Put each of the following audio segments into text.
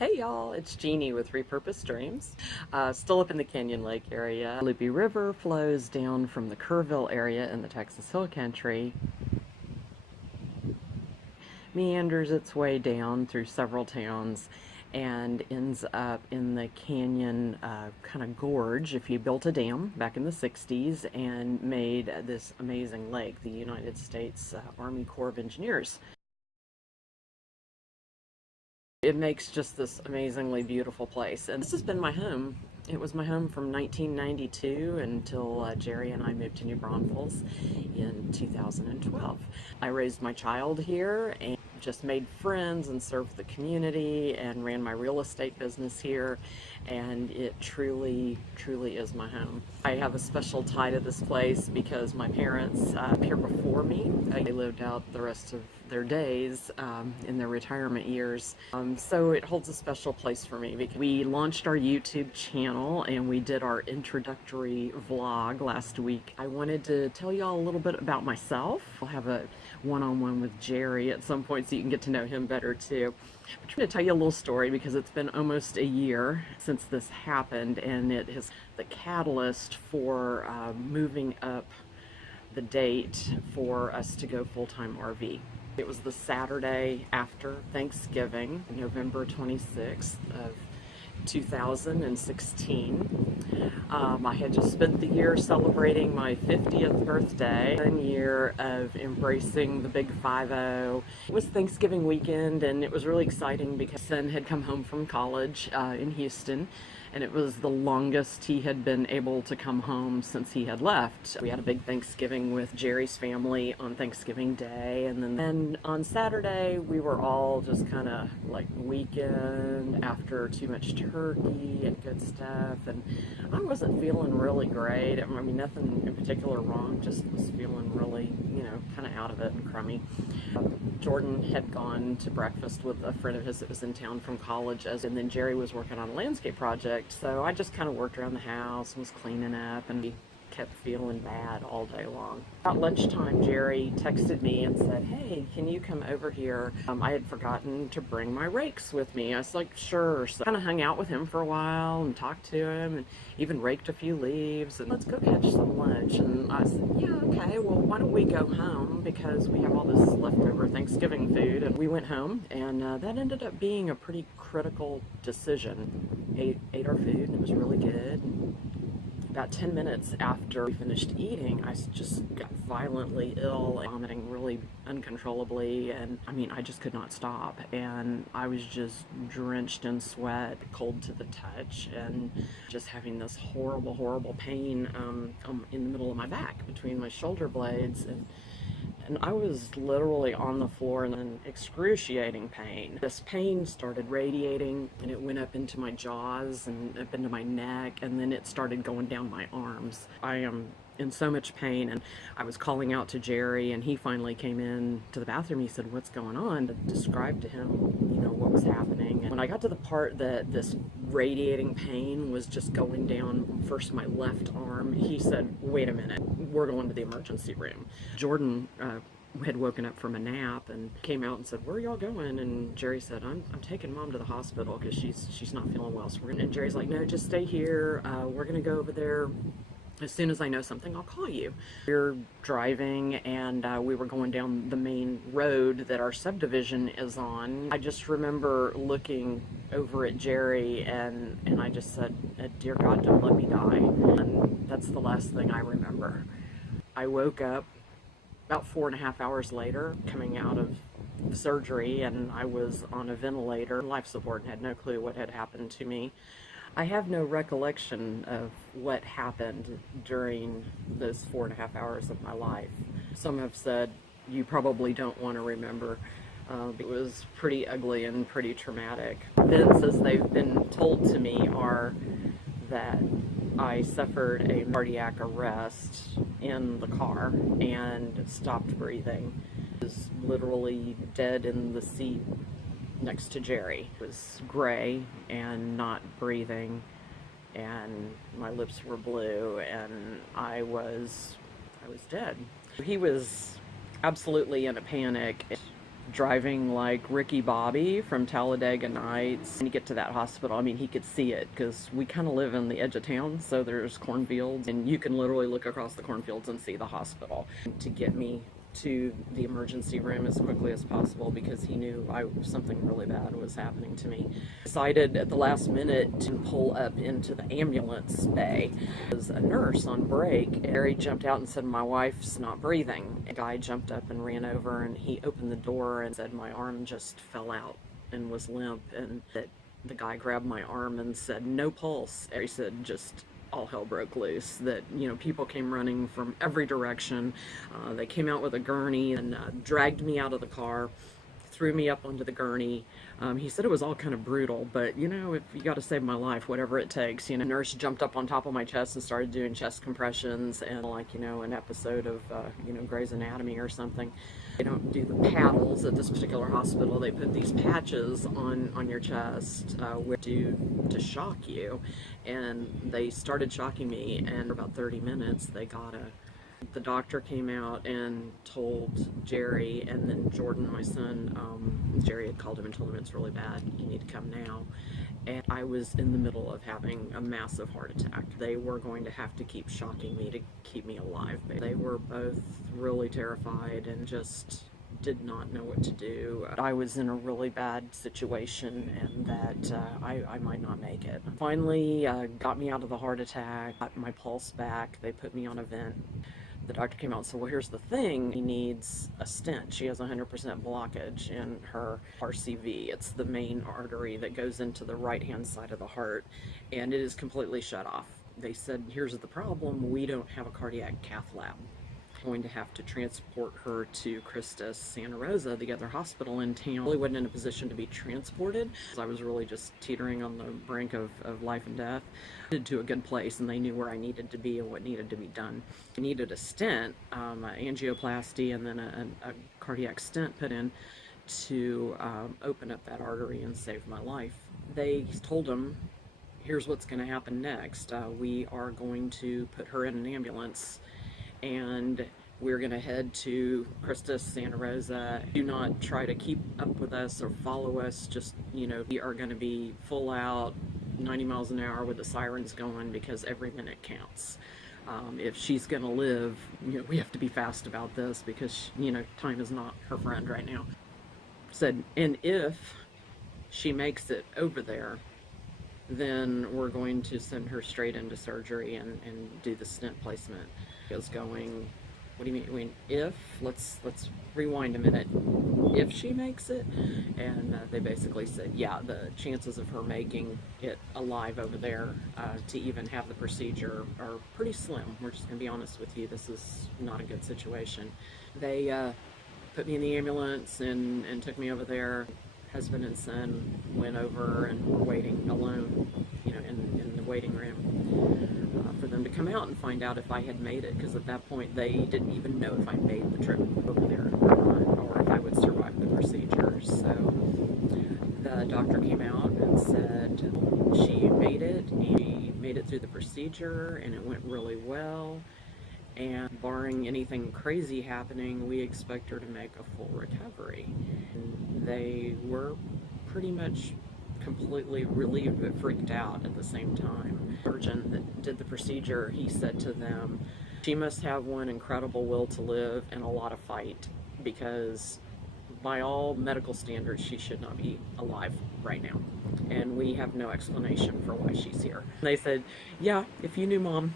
Hey y'all, it's Jeannie with Repurposed Dreams. Still up in the Canyon Lake area. Loopy River flows down from the Kerrville area in the Texas Hill Country, meanders its way down through several towns, and ends up in the canyon kind of gorge. If you built a dam back in the 60s and made this amazing lake, the United States Army Corps of Engineers. It makes just this amazingly beautiful place. And this has been my home. It was my home from 1992 until Jerry and I moved to New Braunfels in 2012. I raised my child here and just made friends and served the community and ran my real estate business here, and it truly is my home. I have a special tie to this place because my parents here before me, they lived out the rest of their days in their retirement years, so it holds a special place for me because we launched our YouTube channel and we did our introductory vlog last week. I wanted to tell y'all a little bit about myself. I'll have a one-on-one with Jerry at some point so you can get to know him better too. I'm trying to tell you a little story because it's been almost a year since this happened, and it is the catalyst for moving up the date for us to go full-time RV. It was the Saturday after Thanksgiving, November 26th of 2016. I had just spent the year celebrating my 50th birthday, 1 year of embracing the big 5-0. It was Thanksgiving weekend, and it was really exciting because son had come home from college in Houston, and it was the longest he had been able to come home since he had left. We had a big Thanksgiving with Jerry's family on Thanksgiving Day, and then on Saturday we were all just kind of like weekend after too much turkey and good stuff, and I wasn't feeling really great. I mean, nothing in particular wrong, just was feeling really, kind of out of it and crummy. Jordan had gone to breakfast with a friend of his that was in town from college, and then Jerry was working on a landscape project, so I just kind of worked around the house and was cleaning up, and we kept feeling bad all day long. About lunchtime, Jerry texted me and said, "Hey, can you come over here?" I had forgotten to bring my rakes with me. I was like, sure. So I kind of hung out with him for a while and talked to him and even raked a few leaves, and let's go catch some lunch. And I said, yeah, okay, well, why don't we go home because we have all this leftover Thanksgiving food. And we went home, and that ended up being a pretty critical decision. Ate our food, and it was really good. About 10 minutes after we finished eating, I just got violently ill, vomiting really uncontrollably, and I mean, I just could not stop, and I was just drenched in sweat, cold to the touch, and just having this horrible pain in the middle of my back between my shoulder blades, and I was literally on the floor in excruciating pain. This pain started radiating, and it went up into my jaws and up into my neck, and then it started going down my arms. I am in so much pain, and I was calling out to Jerry, and he finally came in to the bathroom. He said, "What's going on?" To describe to him, what was happening. And when I got to the part that this radiating pain was just going down first my left arm, he said, "Wait a minute, we're going to the emergency room." Jordan had woken up from a nap and came out and said, "Where are y'all going?" And Jerry said, I'm taking Mom to the hospital because she's not feeling well. And Jerry's like, "No, just stay here. We're gonna go over there. As soon as I know something, I'll call you." We were driving, and we were going down the main road that our subdivision is on. I just remember looking over at Jerry, and I just said, "Dear God, don't let me die." And that's the last thing I remember. I woke up about 4.5 hours later, coming out of surgery, and I was on a ventilator, life support, and had no clue what had happened to me. I have no recollection of what happened during those 4.5 hours of my life. Some have said you probably don't want to remember. It was pretty ugly and pretty traumatic. Events as they've been told to me are that I suffered a cardiac arrest in the car and stopped breathing. I was literally dead in the seat next to Jerry. It was gray and not breathing, and my lips were blue, and I was dead. He was absolutely in a panic. driving like Ricky Bobby from Talladega Nights. When you get to that hospital, I mean, he could see it because we kind of live in the edge of town, so there's cornfields, and you can literally look across the cornfields and see the hospital. To get me to the emergency room as quickly as possible because he knew something really bad was happening to me. Decided at the last minute to pull up into the ambulance bay. There was a nurse on break. Jerry jumped out and said, "My wife's not breathing." A guy jumped up and ran over, and he opened the door and said my arm just fell out and was limp, and that the guy grabbed my arm and said, "No pulse." He said, just all hell broke loose, that, you know, people came running from every direction. They came out with a gurney and dragged me out of the car, threw me up onto the gurney. He said it was all kind of brutal, but, you know, if you got to save my life, whatever it takes. You know, nurse jumped up on top of my chest and started doing chest compressions, and like, you know, an episode of, you know, Grey's Anatomy or something. They don't do the paddles at this particular hospital. They put these patches on your chest to shock you, and they started shocking me, and for about 30 minutes the doctor came out and told Jerry, and then Jordan, my son, Jerry had called him and told him it's really bad, you need to come now. And I was in the middle of having a massive heart attack. They were going to have to keep shocking me to keep me alive. They were both really terrified and just did not know what to do. I was in a really bad situation, and that I might not make it. Finally got me out of the heart attack, got my pulse back. They put me on a vent. The doctor came out and said, "Well, here's the thing, he needs a stent. She has 100% blockage in her RCV. It's the main artery that goes into the right-hand side of the heart, and it is completely shut off." They said, "Here's the problem, we don't have a cardiac cath lab. Going to have to transport her to Christus Santa Rosa, the other hospital in town." I really wasn't in a position to be transported. I was really just teetering on the brink of life and death. To a good place, and they knew where I needed to be and what needed to be done. I needed a stent, an angioplasty, and then a cardiac stent put in to open up that artery and save my life. They told him, "Here's what's going to happen next. We are going to put her in an ambulance, and we're going to head to Christus Santa Rosa. Do not try to keep up with us or follow us. Just, you know, we are going to be full out 90 miles an hour with the sirens going, because every minute counts. If she's going to live, you know, we have to be fast about this, because, you know, time is not her friend right now." Said, "And if she makes it over there, then we're going to send her straight into surgery and do the stent placement." He was going, "What do you mean? I mean, if, let's rewind a minute. If she makes it?" And they basically said, yeah, the chances of her making it alive over there to even have the procedure are pretty slim. We're just going to be honest with you. This is not a good situation. They put me in the ambulance and took me over there. Husband and son went over and were waiting alone, you know, in the waiting room for them to come out and find out if I had made it, because at that point they didn't even know if I made the trip over there or if I would survive the procedure. So the doctor came out and said she made it. She made it through the procedure, and it went really well. And barring anything crazy happening, we expect her to make a full recovery. And they were pretty much completely relieved but freaked out at the same time. The surgeon that did the procedure, he said to them, "She must have one incredible will to live and a lot of fight, because by all medical standards, she should not be alive right now. And we have no explanation for why she's here." They said, "Yeah, if you knew Mom,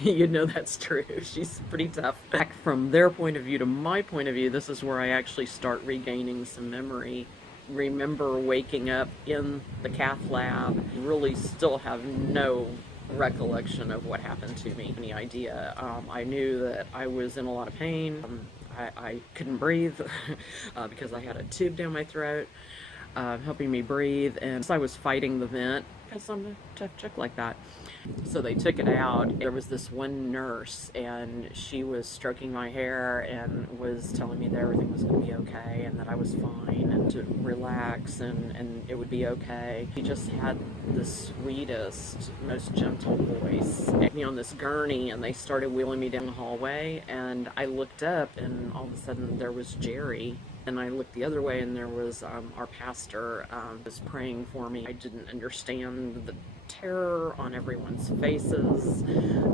you'd know that's true. She's pretty tough." Back from their point of view to my point of view, this is where I actually start regaining some memory. Remember waking up in the cath lab, really still have no recollection of what happened to me, any idea. I knew that I was in a lot of pain. I couldn't breathe because I had a tube down my throat, helping me breathe, and so I was fighting the vent, because I'm a tough chick like that. So they took it out. There was this one nurse, and she was stroking my hair and was telling me that everything was going to be okay and that I was fine and to relax and it would be okay. She just had the sweetest, most gentle voice. They put me on this gurney, and they started wheeling me down the hallway, and I looked up, and all of a sudden there was Jerry And I looked the other way, and there was our pastor was praying for me. I didn't understand the terror on everyone's faces.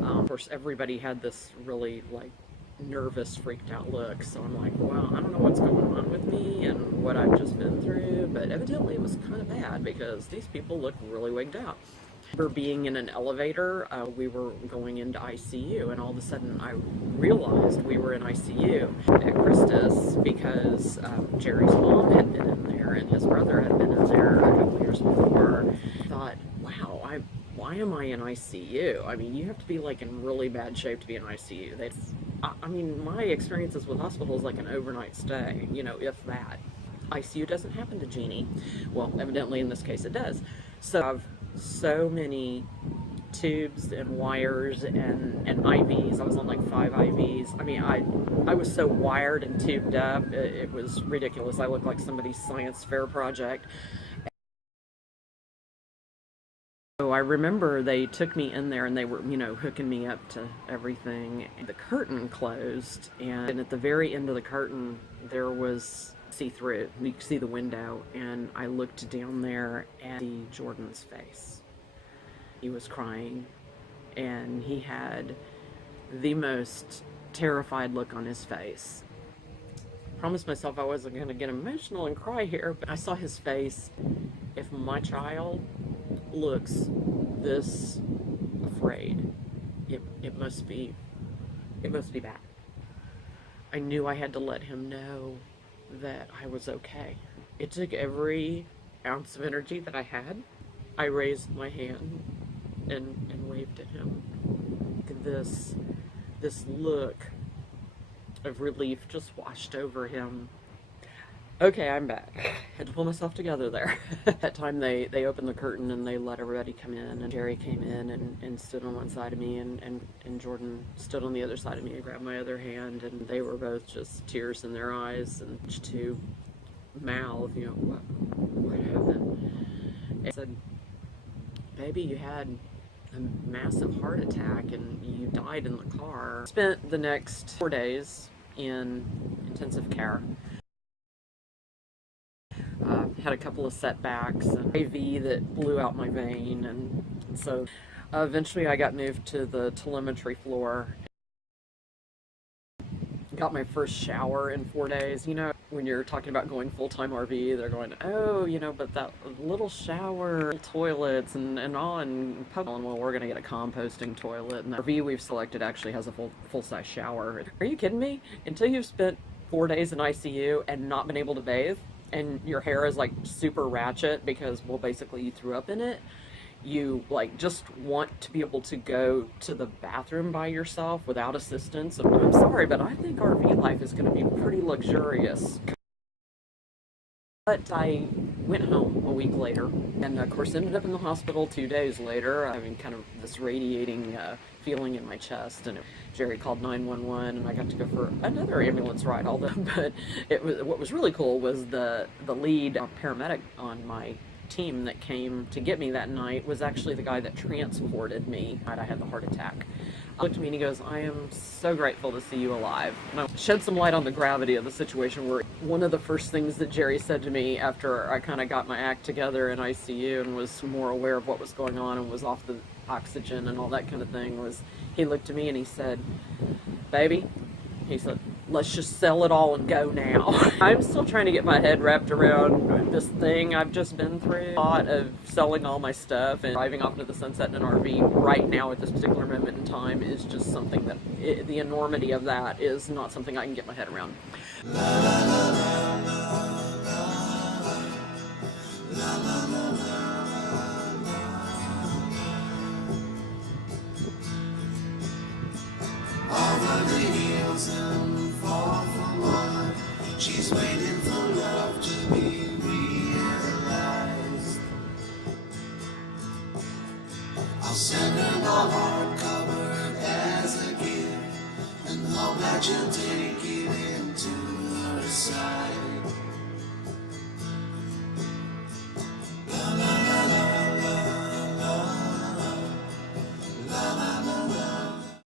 Of course, everybody had this really like nervous, freaked out look. So I'm like, well, I don't know what's going on with me and what I've just been through, but evidently it was kind of bad because these people look really wigged out. For being in an elevator, we were going into ICU, and all of a sudden I realized we were in ICU at Christus because Jerry's mom had been in there and his brother had been in there a couple years before. I thought, wow, why am I in ICU? I mean, you have to be like in really bad shape to be in ICU. I mean, my experiences with hospitals like an overnight stay, you know, if that. ICU doesn't happen to Jeannie. Well, evidently in this case it does. So I've so many tubes and wires and IVs. I was on like 5 IVs. I mean, I was so wired and tubed up, it was ridiculous. I looked like somebody's science fair project. So I remember they took me in there and they were, you know, hooking me up to everything. The curtain closed, and at the very end of the curtain there was see-through. You could see the window, and I looked down there and see Jordan's face. He was crying, and he had the most terrified look on his face. I promised myself I wasn't going to get emotional and cry here, but I saw his face. If my child looks this afraid, it must be bad. I knew I had to let him know that I was okay. It took every ounce of energy that I had. I raised my hand and waved at him. This look of relief just washed over him. Okay, I'm back. Had to pull myself together there. At that time they opened the curtain and they let everybody come in, and Jerry came in and stood on one side of me, and Jordan stood on the other side of me and grabbed my other hand, and they were both just tears in their eyes and to mouth, you know, what happened? I said, baby, you had a massive heart attack and you died in the car. Spent the next 4 days in intensive care. Had a couple of setbacks, and AV that blew out my vein, and so eventually I got moved to the telemetry floor. Got my first shower in 4 days. You know, when you're talking about going full-time RV, they're going, oh, you know, but that little shower, toilets, and well, we're going to get a composting toilet, and the RV we've selected actually has a full-size shower. Are you kidding me? Until you've spent 4 days in ICU and not been able to bathe, and your hair is like super ratchet because, well, basically you threw up in it, you like just want to be able to go to the bathroom by yourself without assistance. I'm sorry, but I think RV life is going to be pretty luxurious. But I went home a week later, and of course ended up in the hospital 2 days later, having kind of this radiating feeling in my chest, and Jerry called 911, and I got to go for another ambulance ride. Although, but what was really cool was the lead paramedic on my team that came to get me that night was actually the guy that transported me. I had the heart attack. He looked at me and he goes, I am so grateful to see you alive. And I shed some light on the gravity of the situation, where one of the first things that Jerry said to me after I kind of got my act together in ICU and was more aware of what was going on and was off the oxygen and all that kind of thing, was he looked at me and he said, baby, he said, let's just sell it all and go now. I'm still trying to get my head wrapped around this thing I've just been through. The thought of selling all my stuff and driving off into the sunset in an RV right now at this particular moment in time is just something that, the enormity of that is not something I can get my head around. Over the hills and far from one, she's waiting for love to be realized. I'll send her the heart covered as a gift, and hope that you'll take